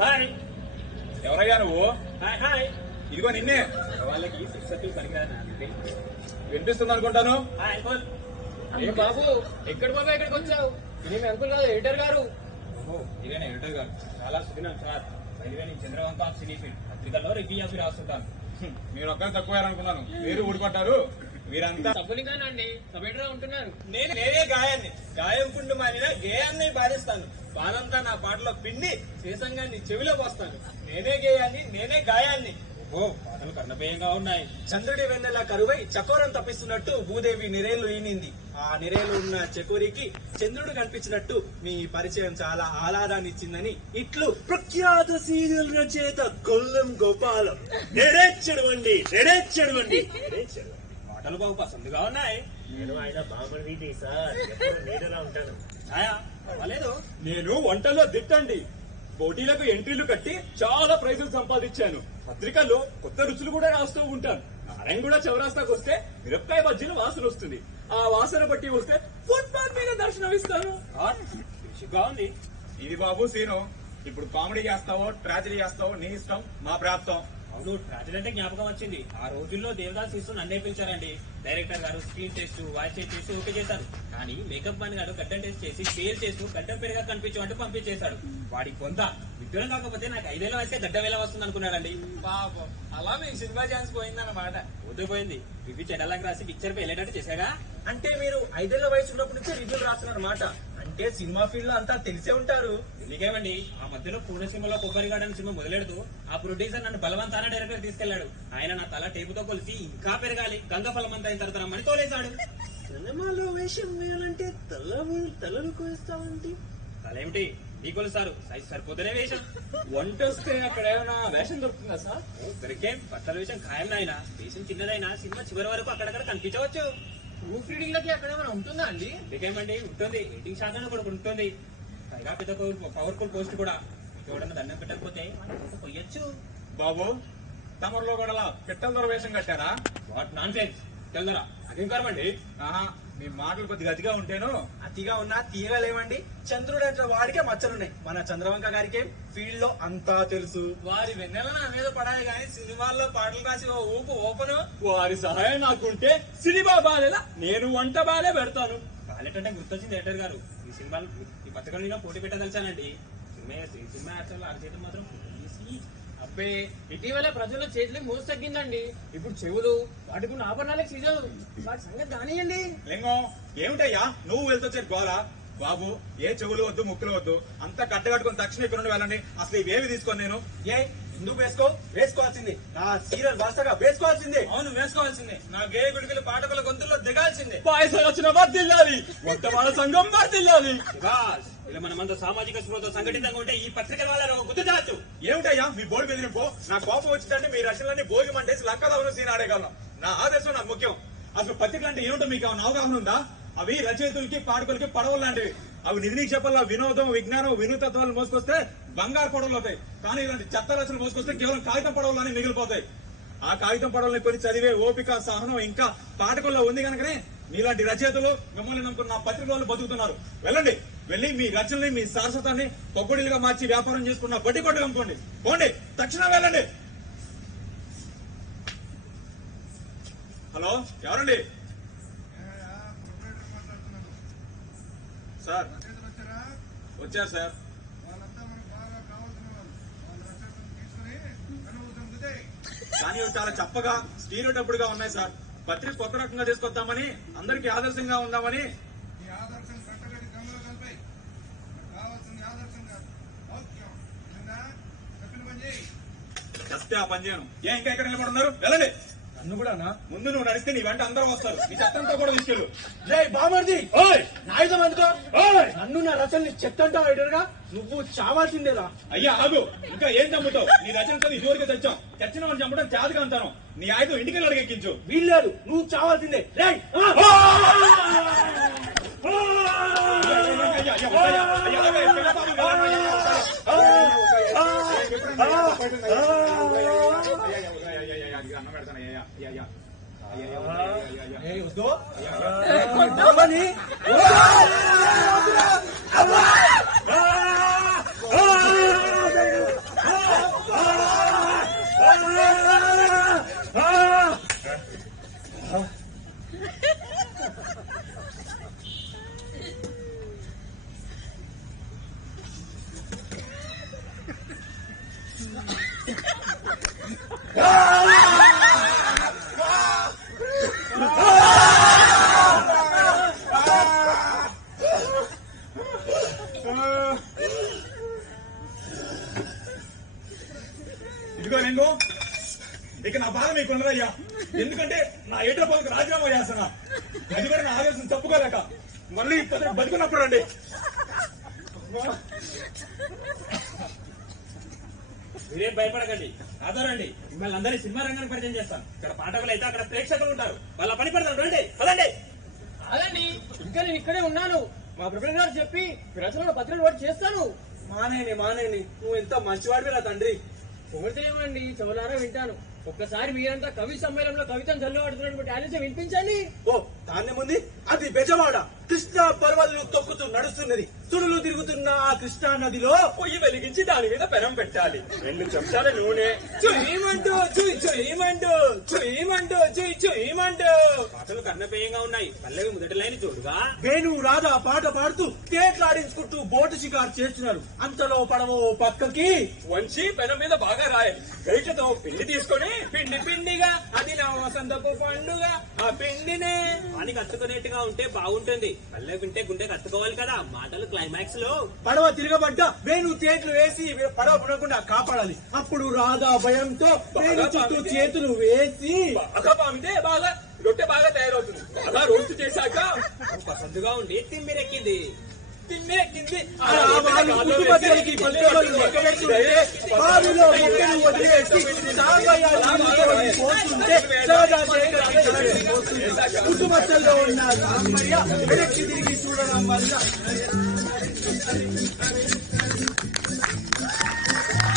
Hi. ఎవరయ్యా నువ్వు? Hi hi. ఇదిగో నిన్నే. వాళ్ళకి శిక్షకులు పనికిరాని వినిపిస్తుంది అనుకుంటాను. Hi uncle. ఏ బాబు ఎక్కడ బాబు ఎక్కడికి వచ్చావు? నేను అంకుల్ కాదు, ఎడిటర్ గారు. ఇదేనా ఎడిటర్ గారు? చాలా సుఖినాం సార్. పైగా నేను చంద్రవంక సినీ ఫీల్డ్ పత్రికల్లో రివ్యూ రాస్తుంటాను. మీరు ఒక్కరు తక్కువయ్యారనుకున్నాను. మీరు ఊడిపడ్డారు. మీరంతా సబ్బునిగానండి, సబ్ ఎడిటర్ ఉంటున్నారు. నేనే గాయాన్ని గాయం పుండు మారిన గేయాన్ని బాధిస్తాను. బాలంతా నా పాటలో పిండి శేషంగాన్ని చెవిలో పోస్తాను. నేనే గేయాన్ని, నేనే గాయాన్ని. ఓ పాటలు కర్ణపేయంగా ఉన్నాయి. చంద్రుడి వెన్నెల కరువై చకోరం తప్పిస్తున్నట్టు భూదేవి నిరేలు ఈనింది. ఆ నిరేలు ఉన్న చకోరికి చంద్రుడు కనిపించినట్టు మీ పరిచయం చాలా ఆహ్లాదాన్ని ఇచ్చిందని ఇట్లు ప్రఖ్యాత సీరియల్ రచయిత కొల్లం గోపాలం. నెడెచ్చడవండి నెడెచ్చడవండి పాటలు బాగు పసందుగా ఉన్నాయి. నేను ఆయన బామర్ది సార్, నేనులా ఉంటాను. పర్వాలేదు. నేను వంటలో దిట్టండి. పోటీలకు ఎంట్రీలు కట్టి చాలా ప్రైజులు సంపాదించాను. పత్రికల్లో కొత్త రుచులు కూడా రాస్తూ ఉంటాను. నారాయణగూడ చౌరాస్తాకు వస్తే మిరపకాయ బజ్జీల వాసన వస్తుంది. ఆ వాసన బట్టి వస్తే ఫుట్పాత్ మీద దర్శనం ఇస్తాను. బాగుంది. ఇది బాబు సీను. ఇప్పుడు కామెడీ చేస్తావో ట్రాజడీ చేస్తావో నీ ఇష్టం, మా ప్రాప్తం. అవును, ట్రాజడీ అంటే జ్ఞాపకం వచ్చింది. ఆ రోజుల్లో దేవదాస్ తీసుకుని నన్నే పిలిచారండి. డైరెక్టర్ గారు స్క్రీన్ టెస్ట్, వాయిస్ చేసి ఓకే చేశారు. కానీ మేకప్ మ్యాన్ గారు గడ్డం టెస్ట్ చేసి ఫెయిల్ చేస్తూ గడ్డం పెరిగా కనిపించమంటూ పంపించేశాడు. వాడి కొంత విగ్రహం కాకపోతే నాకు 5 ఏళ్ళ వస్తే గడ్డం ఎలా వస్తుంది అనుకున్నాడండి. పాపం అలా మీకు సినిమా ఛాన్స్ పోయిందన్నమాట. పోయింది. రివ్యూ చెడ్డలాగా రాసి పిక్చర్ పై వెళ్ళేటట్టు చేశాగా. అంటే మీరు 5 ఏళ్ల వయసు ఉన్నప్పటి నుంచే రివ్యూలు రాస్తున్నారన్నమాట. అంటే సినిమా ఫీల్డ్ లో అంతా తెలిసే ఉంటారు. ఎందుకేమండి, ఆ మధ్యలో పూర్ణసీమలో కొబ్బరి గార్డెన్ సినిమా మొదలెడుతూ ఆ ప్రొడ్యూసర్ నన్ను బలవంతాన డైరెక్టర్ తీసుకెళ్లాడు. ఆయన నా తల టేపుతో కొలిసి ఇంకా పెరగాలి, గంగ ఫలమంతా అయిన తర్వాత రమ్మని తోలేశాడు. సినిమాలో వేషం వేయాలంటే తలను కోస్తామంటే తలేమిటి నీ కొలుస్తారు, సైజ్ సరిపోతేనే వేషం. వంట వస్తే అక్కడ ఏమైనా వేషం దొరుకుతుందా సార్? దొరికేం, బట్టల విషయం ఖాయం నాయన. వేషం చిన్నదైనా సినిమా చివరి వరకు అక్కడక్కడ కనిపించవచ్చు. ప్రూఫ్ రీడింగ్ లకి అక్కడ ఏమైనా ఉంటుందా అండి? ఎందుకేమండి, ఉంటుంది. ఎడిటింగ్ శాఖ కూడా ఉంటుంది. పైగా పెద్ద పవర్ఫుల్ పోస్ట్ కూడా. మీకు ఎవడన్నా దండం పెట్టకపోతే పోయొచ్చు. బాబు తమరిలో కూడా పిట్టల దొర వేషం కట్టారా? What non sense. తెలుదరా అదేం కారమండి. ఆహా, మీ మాటలు కొద్దిగా అతిగా ఉంటేను. అతిగా ఉన్నా తీయగా లేవండి. చంద్రుడు అంటే వాడికే మచ్చలున్నాయి. మన చంద్రవంక గారికి ఫీల్డ్ లో అంతా తెలుసు. వారి వెన్నెల నా మీద పడాయి గాని సినిమాల్లో పాటలు రాసి ఓ ఊపు ఓపను. వారి సహాయం నాకుంటే సినిమా బాలేలా నేను వంట బాలే పెడతాను. బాలేటంటే గుర్తొచ్చింది ఎడిటర్ గారు. ఈ సినిమాలు ఈ పథకంలో పోటీ పెట్టదలిచానండి. సినిమా యాక్టర్లు అరచేతులు మాత్రం తీసి అబ్బే, ఇటీవల ప్రజల చేతులకు మోసు తగ్గిందండి. ఇప్పుడు చెవులు, వాటికి ఉన్న ఆభరణాలకు సీజన్. వాటి సంగతి కానియండి. లింగం ఏమిటయ్యా నువ్వు వెళ్తొచ్చే గోళ? బాబు ఏ చెవులు వద్దు, ముక్కులు వద్దు, అంతా కట్టగట్టుకుని తక్షణ ఇక్కడ నుండి వెళ్ళండి. అసలు ఇవేవి తీసుకొని నేను ఎందుకు వేసుకోవాల్సిందే. నా సీరియల్ వరుసగా వేసుకోవాల్సిందే. అవును, వేసుకోవాల్సిందే. నా గేయ గుడికలు పాఠకుల గొంతుల్లో దిగాల్సిందే. పాయసం వచ్చిన వర్దిల్లాలి, వంట వాళ్ళ సంఘం వర్దిల్లాలి. ఇలా మనమంతా సామాజిక స్పృహతో సంఘటితంగా ఉంటే ఈ పత్రికల వల్ల గుర్తుచాచ్చు. ఏమిటయ్యా మీ బోర్డు బెదిరింపు? నా కోపం వచ్చిందంటే మీ రచనలన్నీ భోగి మంటేసి లంకదావును సీన్ ఆడేయగలను. నా ఆదర్శం నాకు ముఖ్యం. అసలు పత్రికలు అంటే ఏమిటో మీకు ఏమైనా అవగాహన ఉందా? అవి రచయితులకి పాఠకులకి పడవలు లాంటివి. అవి నిధినిక్షేపంలో వినోదం, విజ్ఞానం, వినూతత్వాలు మోసుకొస్తే బంగారు పడవలు అవుతాయి. కానీ ఇలాంటి చెత్త రచనలు మోసుకొస్తే కేవలం కాగితం పడవలని మిగిలిపోతాయి. ఆ కాగితం పడవలని కొని చదివే ఓపిక, సహనం ఇంకా పాఠకుల్లో ఉంది కనుకనే మీలాంటి రచయితలు మిమ్మల్ని నమ్ముకున్న నా పత్రిక వాళ్ళు బతుకుతున్నారు. వెళ్ళండి, వెళ్ళి మీ రచనని, మీ సారసతాన్ని పొగ్గుడిలుగా మార్చి వ్యాపారం చేసుకున్న బడ్డీ కొట్టుకు అమ్ముకోండి. పోండి, తక్షణం వెళ్ళండి. హలో, ఎవరండి? సార్ వచ్చారు సార్. కానీ ఇవి చాలా చప్పగా స్టీరియోటైప్డ్ గా ఉన్నాయి సార్. పత్రిక కొత్త రకంగా తీసుకొద్దామని, అందరికీ ఆదర్శంగా ఉందామని. వస్తే ఆ పని చేయను. ఇంకా ఎక్కడ నిలబడున్నారు? వెళ్ళండి. నన్ను కూడా ముందు నువ్వు నడిస్తే నీ వెంట అందరం వస్తారు. నీ చెత్తంతా కూడా తీసుకెళ్ళు. బామర్ది నాయుధం అందుకో. నన్ను నా రచనని చెత్తంటావు ఎడిటర్గా. నువ్వు చావాల్సిందేరా. అయ్యా ఆగు, ఇంకా ఏం చంపుతావు? నీ రచన ఇదివరకు తెచ్చాం. తెచ్చిన వాళ్ళు చంపడం చేతగా అంటాను. నీ ఆయుధం ఇంటికి అడిగెక్కించు. వీల్లేదు, నువ్వు చావాల్సిందే. ఇదిగో నేను ఇక నా బాధ మీకు ఉండదయ్యా. ఎందుకంటే నా ఏటో పదకు రాజీనామా చేస్తున్నా. అది కూడా నా ఆలోచన తప్పుకోలేక మళ్ళీ బతుకున్నప్పుడు అండి. మీరేం భయపడకండి, ఆధారండి. మిమ్మల్ని అందరినీ సినిమా రంగానికి పరిచయం చేస్తాను. ఇక్కడ పాఠకులు అయితే అక్కడ ప్రేక్షకులు ఉంటారు, వాళ్ళ పని పెడతాం. రండి, పదండి. కాదండి, ఇంకా నేను ఇక్కడే ఉన్నాను. మా ప్రభుత్వ గారు చెప్పి రచనలో పత్రికలు ఓటు చేస్తాను. మానేని నువ్వు ఎంత మంచివాడివి నా తండ్రి. పొగిడితే ఏమండి, చెవులారా వింటాను. ఒక్కసారి మీరంతా కవి సమ్మేళనంలో కవితను చల్లబడుతున్నటువంటి ఆలోచన వినిపించండి. ఓ దాన్ని ముందు అది బెజవాడ కృష్ణా పర్వలు తొక్కుతూ నడుస్తున్నది. తుడులు తిరుగుతున్న ఆ కృష్ణా నదిలో పొయ్యి వెలిగించి దాని మీద పెనం పెట్టాలి. 2 చెంచాల నూనె చుయ్యమంటూ చుయ్యమంటూ చుయ్యమంటూ చుయ్యమంటూ పాటలు కర్ణపేయంగా ఉన్నాయి. పల్లవి మొదటి లైన్ చూడుగా. వేణు రాధా పాట పాడుతూ తేట్లాడించుకుంటూ బోటు షికారు చేస్తున్నారు. అంతలో పడవ పక్కకి వంచి పెనం మీద బాగా రాయాలి. గరిటతో పిండి తీసుకొని పిండి పిండిగా అది నా వసంతపు పండుగ ఆ పిండినే వానికి అత్తుకునేట్టుగా ఉంటే బాగుంటుంది. పల్లె వింటే గుండె కత్తుకోవాలి కదా. మాటలు క్లైమాక్స్ లో పడవ తిరగబడ్డ వేణు తేట్లు వేసి పడవ పుడకుండా కాపాడాలి. అప్పుడు రాధా భయంతో వేణు చుట్టూ చేతులు వేసి బాగా పామితే బాగా రొట్టె బాగా తయారవుతుంది. బాగా రోస్ట్ చేశాక పసందుగా ఉండి తిమ్మిరెక్కింది. కుటుంబీకి పల్లెలు ఎక్కబెట్టుంటే బావిలో ముక్కలు వదిలేసి సాంబయ్య పోతుంటే కుటుంబస్థల్లో ఉన్న సాంబయ్య వెనక్కి తిరిగి చూడడం వల్ల